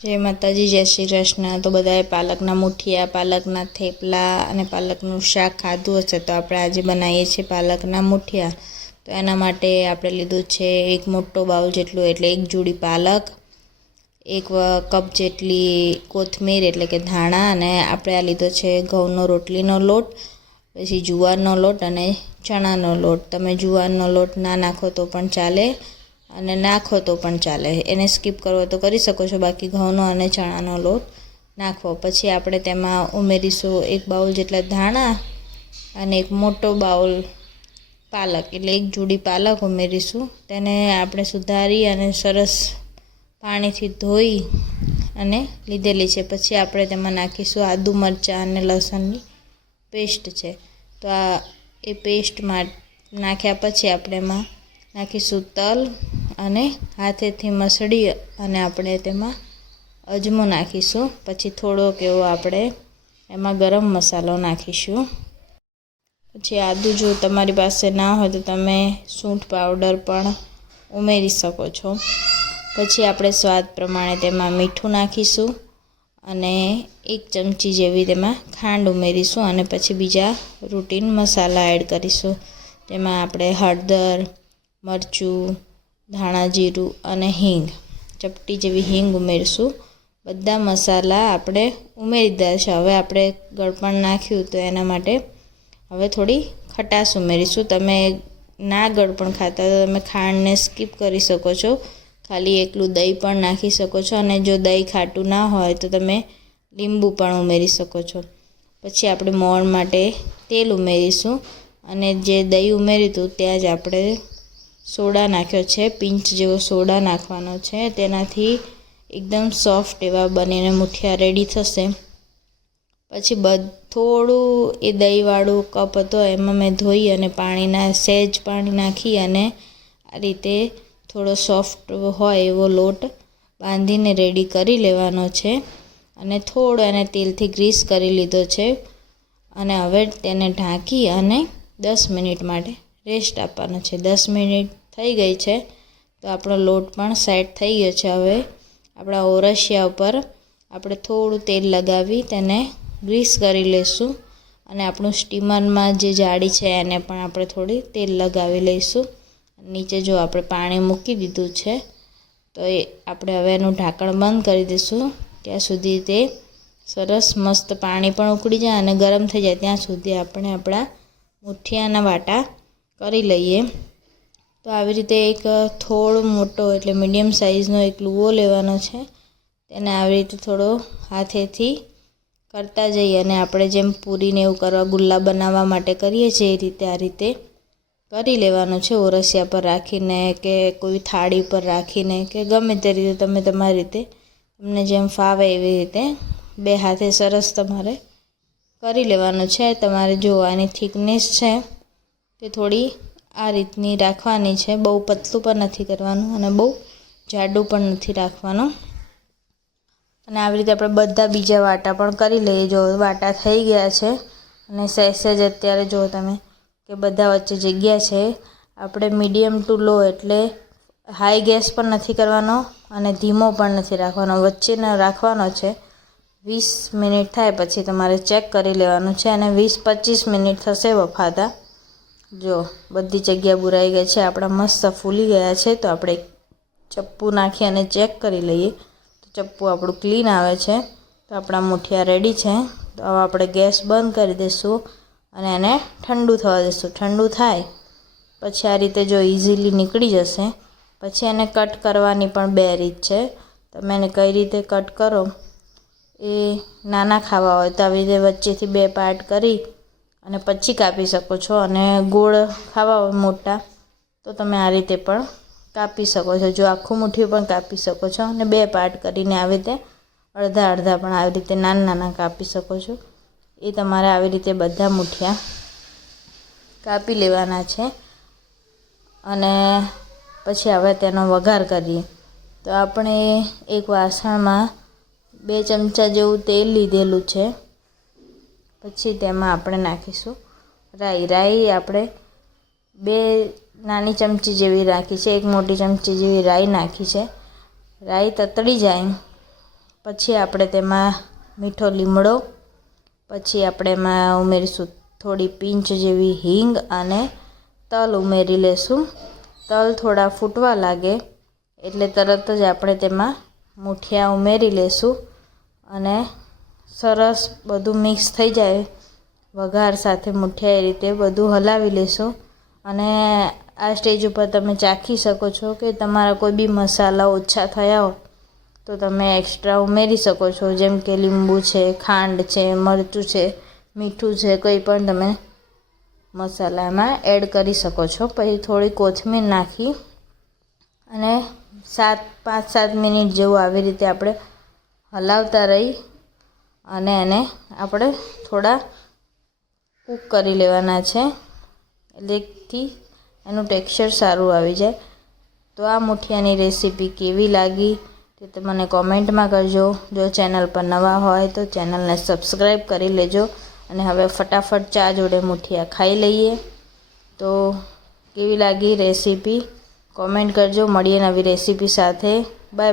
જય માતાજી, જય શ્રી કૃષ્ણ. તો બધાએ પાલકના મુઠિયા, પાલકના થેપલા અને પાલકનું શાક ખાધું હશે તો આપણે આજે બનાવીએ છીએ પાલકના મુઠિયા. તો એના માટે આપણે લીધું છે એક મોટો બાઉલ જેટલું એટલે એક જોડી પાલક, એક કપ જેટલી કોથમીર એટલે કે ધાણા અને આપણે આ લીધો છે ઘઉંનો રોટલીનો લોટ, પછી જુવારનો લોટ અને ચણાનો લોટ. તમે જુવારનો લોટ ના નાખો તો પણ ચાલે. અને નાખો તો પણ ચાલે. એને સ્કીપ કરવો તો કરી શકો છો. બાકી ઘઉંનો અને ચણાનો લોટ નાખવો પછી આપણે તેમાં ઉમેરીશું એક બાઉલ જેટલા ધાણા અને એક મોટો બાઉલ પાલક, એટલે એક જોડી પાલક ઉમેરીશું. તેને આપણે સુધારી અને સરસ પાણીથી ધોઈ અને લીધેલી છે. પછી આપણે તેમાં નાખીશું આદુ મરચાં અને લસણની પેસ્ટ છે. તો આ એ પેસ્ટમાં નાખ્યા પછી આપણે એમાં નાખીશું તલ અને હાથેથી મસળી અને આપણે તેમાં અજમો નાખીશું. પછી થોડોક એવો આપણે એમાં ગરમ મસાલો નાખીશું. પછી આદુ જો તમારી પાસે ના હોય તો તમે સૂંઠ પાવડર પણ ઉમેરી શકો છો. પછી આપણે સ્વાદ પ્રમાણે તેમાં મીઠું નાખીશું અને એક ચમચી જેવી તેમાં ખાંડ ઉમેરીશું અને પછી બીજા રૂટીન મસાલા એડ કરીશું. તેમાં આપણે હળદર, મરચું ધાણા જીરું અને હિંગ. ચપટી જેવી હિંગ ઉમેરીશું. બધા મસાલા આપણે ઉમેરી દીધા છે. હવે આપણે ગળપણ નાખ્યું તો એના માટે હવે થોડી ખટાશ ઉમેરીશું. તમે ના ગળપણ ખાતા તો તમે ખાંડને સ્કીપ કરી શકો છો. ખાલી એકલું દહીં પણ નાખી શકો છો અને જો દહીં ખાટું ના હોય તો તમે લીંબુ પણ ઉમેરી શકો છો. પછી આપણે મોણ માટે તેલ ઉમેરીશું અને જે દહીં ઉમેર્યું હતું ત્યાં જ આપણે સોડા નાખ્યો છે, પિંચ જેવો સોડા નાખવાનો છે. તેનાથી એકદમ સોફ્ટ એવા બનીને મુઠિયા રેડી થશે. પછી બધ, થોડું એ દહીંવાળું કપ હતો, એમાં મેં ધોઈ અને પાણીના સહેજ પાણી નાખી અને આ રીતે થોડો સોફ્ટ હોય એવો લોટ બાંધીને રેડી કરી લેવાનો છે. અને થોડો એને તેલથી ગ્રીસ કરી લીધો છે. અને હવે તેને ઢાંકી અને દસ મિનિટ માટે રેસ્ટ આપવાનો છે. દસ મિનિટ થઈ ગઈ છે. તો આપણો લોટ પણ સેટ થઈ ગયો છે હવે. આપણા ઓરસિયા ઉપર આપણે થોડું તેલ લગાવી તેને ગ્રીસ કરી લઈશું અને આપણું સ્ટીમરમાં જે જાળી છે એને પણ આપણે થોડી તેલ લગાવી લઈશું. નીચે જો આપણે પાણી મૂકી દીધું છે, તો એ આપણે હવે એનું ઢાંકણ બંધ કરી દઈશું. ત્યાં સુધી તે સરસ મસ્ત પાણી પણ ઉકળી જાય અને ગરમ થઈ જાય. ત્યાં સુધી આપણે આપણા મુઠિયાના વાટા કરી લઈએ. તો આવી રીતે એક થોડો મોટો એટલે મીડિયમ સાઇઝનો એક લુવો લેવાનો છે. તેને આવી રીતે થોડો હાથેથી કરતા જઈએ અને આપણે જેમ પૂરીને એવું કરવા ગુલ્લા બનાવવા માટે કરીએ છીએ એ રીતે આ રીતે કરી લેવાનું છે ઓરસિયા પર રાખીને કે કોઈ થાળી પર રાખીને કે ગમે તે રીતે તમે તમારી રીતે તમને જેમ ફાવે એવી રીતે બે હાથે સરસ તમારે કરી લેવાનું છે. તમારે જોવાની થિકનેસ છે તે થોડી આ રીતની રાખવાની છે. બહુ પતલું પણ નથી કરવાનું અને બહુ જાડું પણ નથી રાખવાનું. અને આવી રીતે આપણે બધા બીજા વાટા પણ કરી લઈએ. જો વાટા થઈ ગયા છે અને સહેજ અત્યારે જો તમે કે બધા વચ્ચે જગ્યા છે. આપણે મીડિયમ ટુ લો એટલે હાઈ ગેસ પણ નથી કરવાનો અને ધીમો પણ નથી રાખવાનો. વચ્ચેનો રાખવાનો છે. વીસ મિનિટ થાય પછી તમારે ચેક કરી લેવાનું છે અને વીસ પચીસ મિનિટ થશે વફાતા જો, બધી જગ્યા બુરાઈ ગઈ છે, આપણા મસ્ત ફૂલી ગયા છે, તો આપણે ચપ્પુ નાખી અને ચેક કરી લઈએ. તો ચપ્પુ આપણું ક્લીન આવે છે, તો આપણા મુઠિયા રેડી છે. તો હવે આપણે ગેસ બંધ કરી દઈશું અને એને ઠંડુ થવા દઈશું. ઠંડુ થાય, પછી આ રીતે જો ઇઝીલી નીકળી જશે. પછી એને કટ કરવાની પણ બે રીત છે. તમે એને કઈ રીતે કટ કરો, એ નાના ખાવા હોય તો આવી રીતે વચ્ચેથી બે પાર્ટ કરી અને પછી કાપી શકો છો અને ગોળ ખાવા હોય મોટા, તો તમે આ રીતે પણ કાપી શકો છો. જો આખું મુઠ્ઠી પણ કાપી શકો છો અને બે પાર્ટ કરીને આવી રીતે અડધા અડધા પણ આવી રીતે નાના નાના કાપી શકો છો. એ તમારે આવી રીતે બધા મુઠિયા કાપી લેવાના છે. અને પછી હવે તેનો વઘાર કરીએ. તો આપણે એક વાસણમાં બે ચમચા જેવું તેલ લીધેલું છે. પછી તેમાં આપણે નાખીશું. રાઈ રાઈ આપણે બે નાની ચમચી જેવી રાખી છે, એક મોટી ચમચી જેવી રાઈ નાખી છે. રાઈ તતડી જાય, પછી આપણે તેમાં મીઠો લીમડો, પછી આપણે એમાં ઉમેરીશું થોડી પિંચ જેવી હિંગ અને તલ ઉમેરી લેશું. તલ થોડા ફૂટવા લાગે, એટલે તરત જ આપણે તેમાં મૂઠિયા ઉમેરી લેશું અને સરસ બધું મિક્સ થઈ જાય. વઘાર સાથે મુઠિયા એ રીતે બધું હલાવી લેશો. અને આ સ્ટેજ ઉપર તમે ચાખી શકો છો કે તમારા કોઈ બી મસાલા ઓછા થયા હોય તો તમે એક્સ્ટ્રા ઉમેરી શકો છો. જેમ કે લીંબુ છે, ખાંડ છે, મરચું છે, મીઠું છે, કંઈ પણ તમે મસાલામાં એડ કરી શકો છો. પછી થોડી કોથમીર નાખી અને સાત પાંચ સાત મિનિટ જેવું આવી રીતે આપણે હલાવતા રહી અને એને આપણે થોડા કૂક કરી લેવાના છે. એટલેથી એનું ટેક્સચર સારું આવી જાય. તો આ મુઠિયાની રેસીપી કેવી લાગી તે મને કોમેન્ટમાં કરજો જો ચેનલ પર નવા હોય તો ચેનલને સબસ્ક્રાઈબ કરી લેજો અને હવે ફટાફટ ચા જોડે મુઠિયા ખાઈ લઈએ. તો કેવી લાગી રેસીપી? કોમેન્ટ કરજો. મળીએ નવી રેસીપી સાથે. Bye bye.